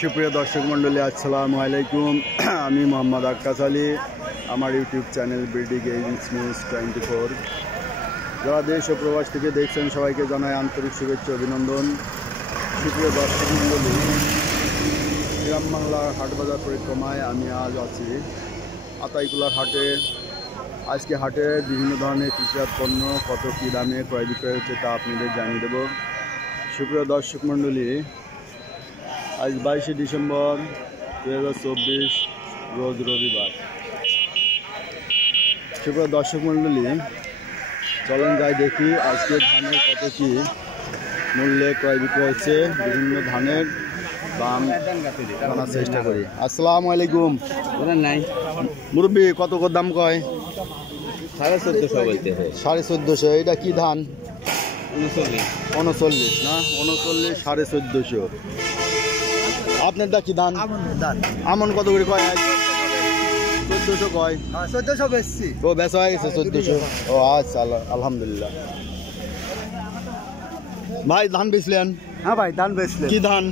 সুপ্রিয় দর্শক মণ্ডলী, আসসালামু আলাইকুম। আমি মোহাম্মদ আক্কাস আলী, আমার YouTube channel BD games news 24। যারা দেশ ও প্রবাস থেকে দেখছেন সবাইকে জানাই আন্তরিক শুভেচ্ছা অভিনন্দন। সুপ্রিয় দর্শক মণ্ডলী, গ্রাম বাংলার হাট বাজার পরিক্রমায় আমি আজ আছি আতাইকুলার হাটে। আজকে হাটে বিভিন্ন ধরনের কৃষিজাত পণ্য কত কী দামে ক্রয় বিক্রয় হচ্ছে তা আপনাদের জানিয়ে দেব। সুপ্রিয় দর্শক মণ্ডলী, আজ 22শে ডিসেম্বর 2024 রোজ রবিবার। সুপ্রিয় দর্শক মণ্ডলী, চলন যাই দেখি আজকে ধানের কত কী মূল্যে ক্রয় বিক্রয় হচ্ছে। বিভিন্ন ধানের দাম জানার চেষ্টা করি। আসসালামু আলাইকুম। নাই মুরব্বী, কত কত দাম কয়? 1450 বলতে হয়। 1450। এটা কি ধান? 39 না? 39 1450। আপনারটা কি ধান? আমন কত করে কয়? 1400 কয়। 1400 বেশি। ও বেচা হয়ে গেছে 1400। ও আচ্ছা, আলহামদুলিল্লাহ। ভাই ধান বেচলেন? হ্যাঁ ভাই, ধান বেচলেন। কি ধান?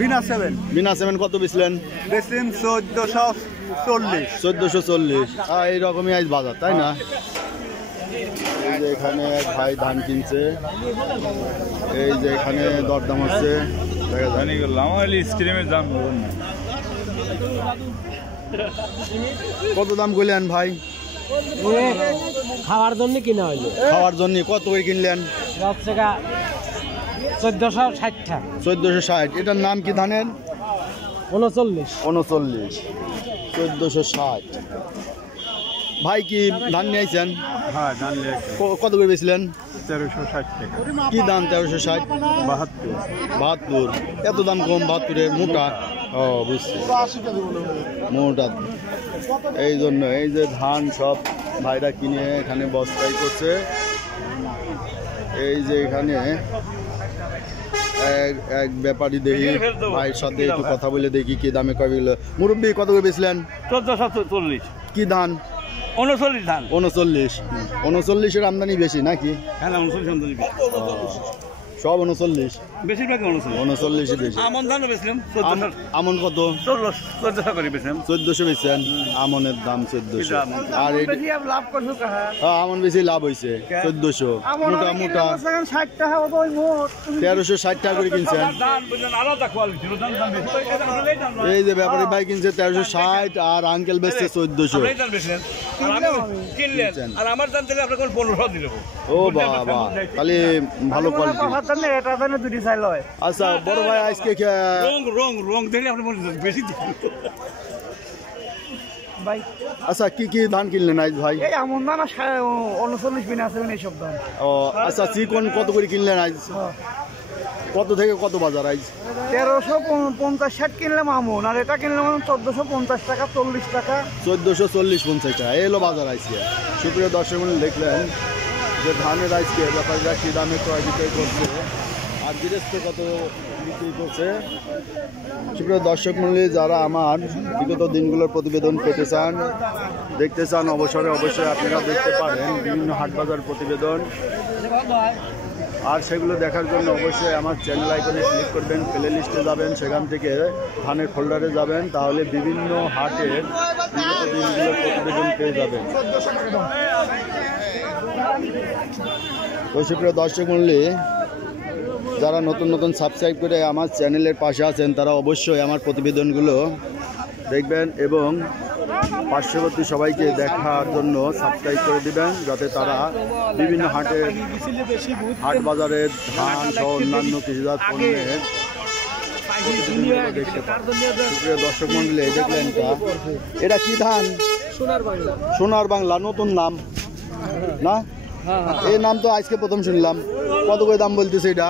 বিনা 7। বিনা 7 কত বেচলেন? বেচলেন 1440। 1440। এইরকমই আজ বাজার, তাই না? এই যে এখানে এক ভাই ধান কিনছে, এই যে এখানে দরদাম হচ্ছে। কত দাম কইলেন ভাই? খাওয়ার জন্য কিনা হইলো। খাওয়ার জন্য কত করে কিনলেন? 1460। 1460। এটার নাম কি ধানের? 39। 39 1460। ভাই কি ধান নিয়ে আইছেন? হ্যাঁ, ধান কত করে বেচলেন? 1360 টাকা। কি দাম 1360? 72। এত দাম কম 72-এ? মোটা? ও বুঝছি, মোটা। এই জন্য এই যে ধান সব ভাইরা কিনে এখানে বস্তাই করছে। এই যে এখানে এক ব্যাপারী দেখি ভাইয়ের সাথে একটু কথা বলে দেখি কি দামে কয়। মুরব্বী, কত করে বেচলেন? 1440। কি ধান? 39 ধান। 39। 39-এর আমদানি বেশি নাকি? হ্যাঁ, 39 আমদানি বেশি। সব 39? বেশিরভাগ 39 বেশি। আমন ধানও বেচলাম। আমন কত? 1400 করে বেচলাম। 1400 বেচছেন? আমনের দাম 1400। আর লাভ করছো কাহা? আমন বেশি লাভ হয়েছে 1400। মোটা মোটা 60 টাকা হবে ওই মোট। 1360 টাকা করে কিনছেন। ধান বুঝলেন আলাদা কোয়ালিটি ধান বেশি। এই যে ব্যাপারী ভাই কিনছে 1360 আর আঙ্কেল বেচছে 1400। ধান বেচলেন কিনলেন, আর আমার দাম থেকে আপনাকে 1500 দিল। ও বাবা, তাহলে ভালো কোয়ালিটি। এটা দানে দুটি চাইল হয়। আচ্ছা বড় ভাই, আজকে রং দেখলে আপনি বেশি ভাই। আচ্ছা কি কি ধান কিনলেন আজ ভাই? এই এমন না 39 বিনা 7 এইসব ধান। ও আচ্ছা, চিকন কত করে কিনলেন আজ? কত থেকে কত বাজার আজ? 1350-60 কিনলাম আমন, আর এটা কিনলাম 1450 টাকা, 40 টাকা। 1440-50 টাকা এলো বাজার আজকে। সুপ্রিয় দর্শক মণ্ডলী, দেখলেন যে ধানের আজকে ব্যাপারীরা কী দামে ক্রয় বিক্রয় করছে আর গৃহস্থ কত বিক্রি করছে। সুপ্রিয় দর্শক মণ্ডলী, যারা আমার বিগত দিনগুলোর প্রতিবেদন পেতে চান, দেখতে চান, অবশ্যই আপনারা দেখতে পারেন বিভিন্ন হাট বাজার প্রতিবেদন। আর সেগুলো দেখার জন্য অবশ্যই আমার চ্যানেল আইকনে ক্লিক করবেন, প্লে লিস্টে যাবেন, সেখান থেকে ধানের ফোল্ডারে যাবেন, তাহলে বিভিন্ন হাটের বিগত দিনগুলোর প্রতিবেদন পেয়ে যাবেন। তো সুপ্রিয় দর্শক মণ্ডলী, যারা নতুন নতুন সাবস্ক্রাইব করে আমার চ্যানেলের পাশে আছেন তারা অবশ্যই আমার প্রতিবেদনগুলো দেখবেন এবং পার্শ্ববর্তী সবাইকে দেখার জন্য সাবস্ক্রাইব করে দিবেন, যাতে তারা বিভিন্ন হাট বাজারের ধান সহ অন্যান্য কৃষিজাত পণ্যের প্রতিবেদনগুলো দেখতে পান। সুপ্রিয় দর্শক মণ্ডলী, দেখলেন এটা কি ধান? সোনার বাংলা। নতুন নাম না? এই নাম তো আজকে প্রথম শুনলাম। কত করে দাম বলতেছে এটা?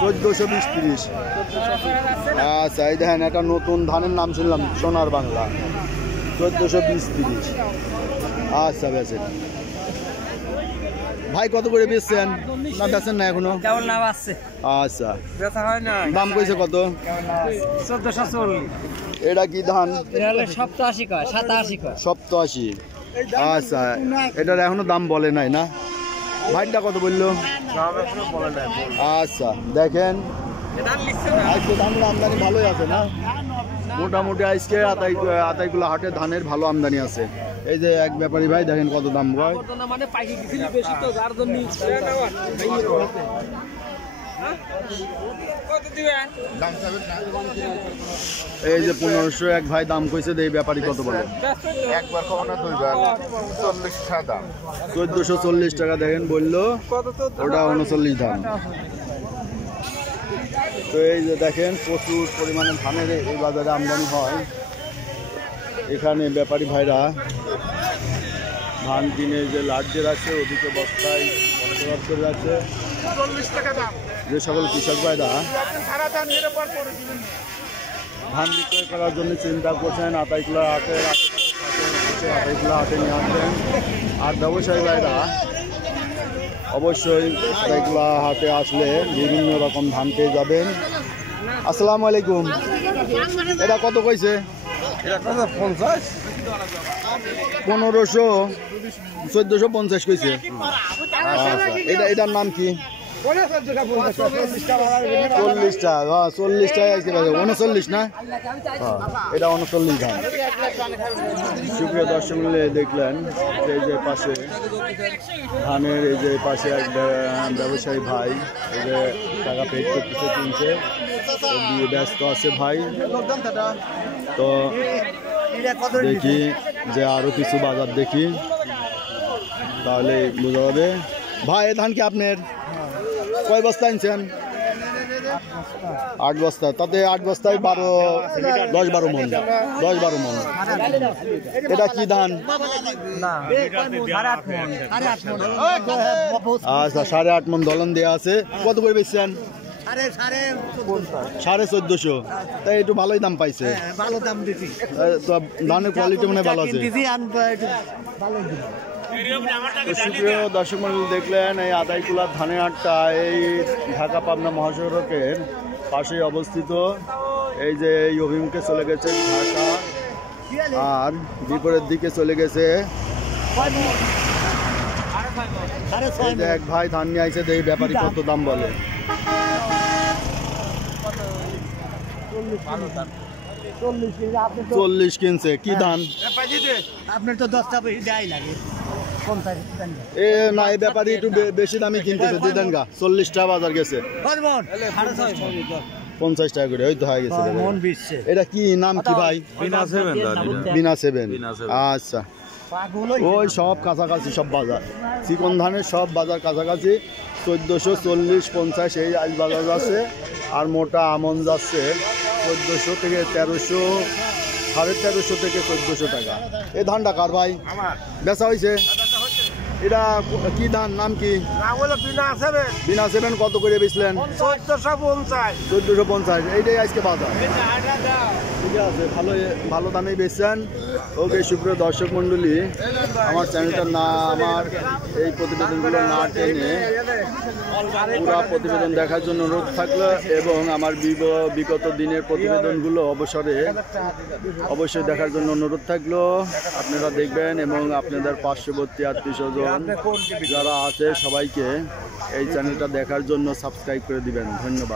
1420-30। আচ্ছা, এই দেখেন একটা নতুন ধানের নাম শুনলাম, সোনার বাংলা, 1420-30। আচ্ছা বেচেন ভাই, কত করে বেচছেন? না বেচেন না এখনো? আচ্ছা, দাম কইছে কত? 1440। এটা কি ধান? 87। আচ্ছা, এটার এখনো দাম বলে নাই না? ভাইটা কত বললো? আচ্ছা দেখেন আজকে ধানের আমদানি ভালোই আছে না? মোটামুটি আজকে আতাইগুলো হাটে ধানের ভালো আমদানি আছে। এই যে এক ব্যাপারী ভাই দেখেন কত দাম কয়। এই যে 1500 এক ভাই দাম কইছে, এই ব্যাপারী কত বলে? একবার কমানো দুইবার 40 টাকা দাম। 1440 টাকা দেখেন বললো, ওটা 39 ধান। তো এই যে দেখেন প্রচুর পরিমাণে ধানের এই বাজারে আমদানি হয়। এখানে ব্যাপারী ভাইরা ধান কিনে যে লাড্ডে রাখছে, ওদিকে বস্তায় বস্তা করে রাখছে। 40 টাকা দাম। যে সকল কৃষক ভাইরা ধান বিক্রয় করার জন্য চিন্তা করছেন, আতাইকুলা হাটে আতাইকুলা হাটে নিয়ে আসবেন। আর ব্যবসায়ী ভাইরা অবশ্যই আতাইকুলা হাটে আসলে বিভিন্ন রকম ধান পেয়ে যাবেন। আসসালামু আলাইকুম। এটা কত কইছে? 50 1500 1450 কইছে। এটার নাম কি? 40 টাকা, 40 টাকা 39 না? এটা 39 ধান। সুপ্রিয় দর্শক মিলে দেখলেন এই যে পাশে ধানের এই যে পাশে এক ব্যবসায়ী ভাই এই যে টাকা পেড করতেছে, কিনছে, দিয়ে ব্যস্ত আছে ভাই। তো দেখি যে আরো কিছু বাজার দেখি, তাহলে বোঝা যাবে। ভাই এই ধান কি আপনার? কয় বস্তা আনছেন? 8 বস্তা। তাতে 8 বস্তায় 10-12 মন। 10-12 মন। এটা কি ধান? আচ্ছা, 8.5 মন দলন দেওয়া আছে। কত করে বেচছেন? 1450। তাই একটু ভালোই দাম পাইছে। ভালো দাম দিছি। তো ধানের কোয়ালিটি মনে হয় ভালো আছে। সুপ্রিয় দর্শক মণ্ডলী দেখলেন এই আতাইকুলার ধানের হাটটা এই ঢাকা পাবনা মহাসড়কের পাশেই অবস্থিত। এই যে এই অভিমুখে চলে গেছে ঢাকা, আর বিপরীত দিকে চলে গেছে। এই যে এক ভাই ধান নিয়ে আইছে, এই ব্যাপারী কত দাম বলে? 40 কিনছে। কি ধান? আপনার তো 10টা দেয় লাগে। এ না, এই ব্যাপারী একটু বেশি দামি কিনতেছে। দিদেন গা 40 টাকা বাজার গেছে, 50 টাকা করে হয়তো হয়ে গেছে। এটা কি নাম কি ভাই? বিনা 7। আচ্ছা, ওই সব কাছাকাছি সব বাজার, চিকন ধানের সব বাজার কাছাকাছি। 1440-50 এই আজ বাজার যাচ্ছে। আর মোটা আমন যাচ্ছে 1400 থেকে 1300, 1350 থেকে 1400 টাকা। এই ধানটা কার ভাই? বেচা হয়েছে? এটা কি ধান, নাম কি? বিনা 7 কত করে বেচলেন? 1450। এইটাই আজকে বাজার। ঠিক আছে, ভালো দামে বেচছেন। ওকে সুপ্রিয় দর্শক মণ্ডলী, আমার চ্যানেলটা না, আমার এই প্রতিবেদনগুলো না টেনে পুরা প্রতিবেদন দেখার জন্য অনুরোধ থাকলো, এবং আমার বিগত দিনের প্রতিবেদনগুলো অবশ্যই দেখার জন্য অনুরোধ থাকলো। আপনারা দেখবেন এবং আপনাদের পার্শ্ববর্তী আত্মীয়স্বজন যারা আছে সবাইকে এই চ্যানেলটা দেখার জন্য সাবস্ক্রাইব করে দিবেন। ধন্যবাদ।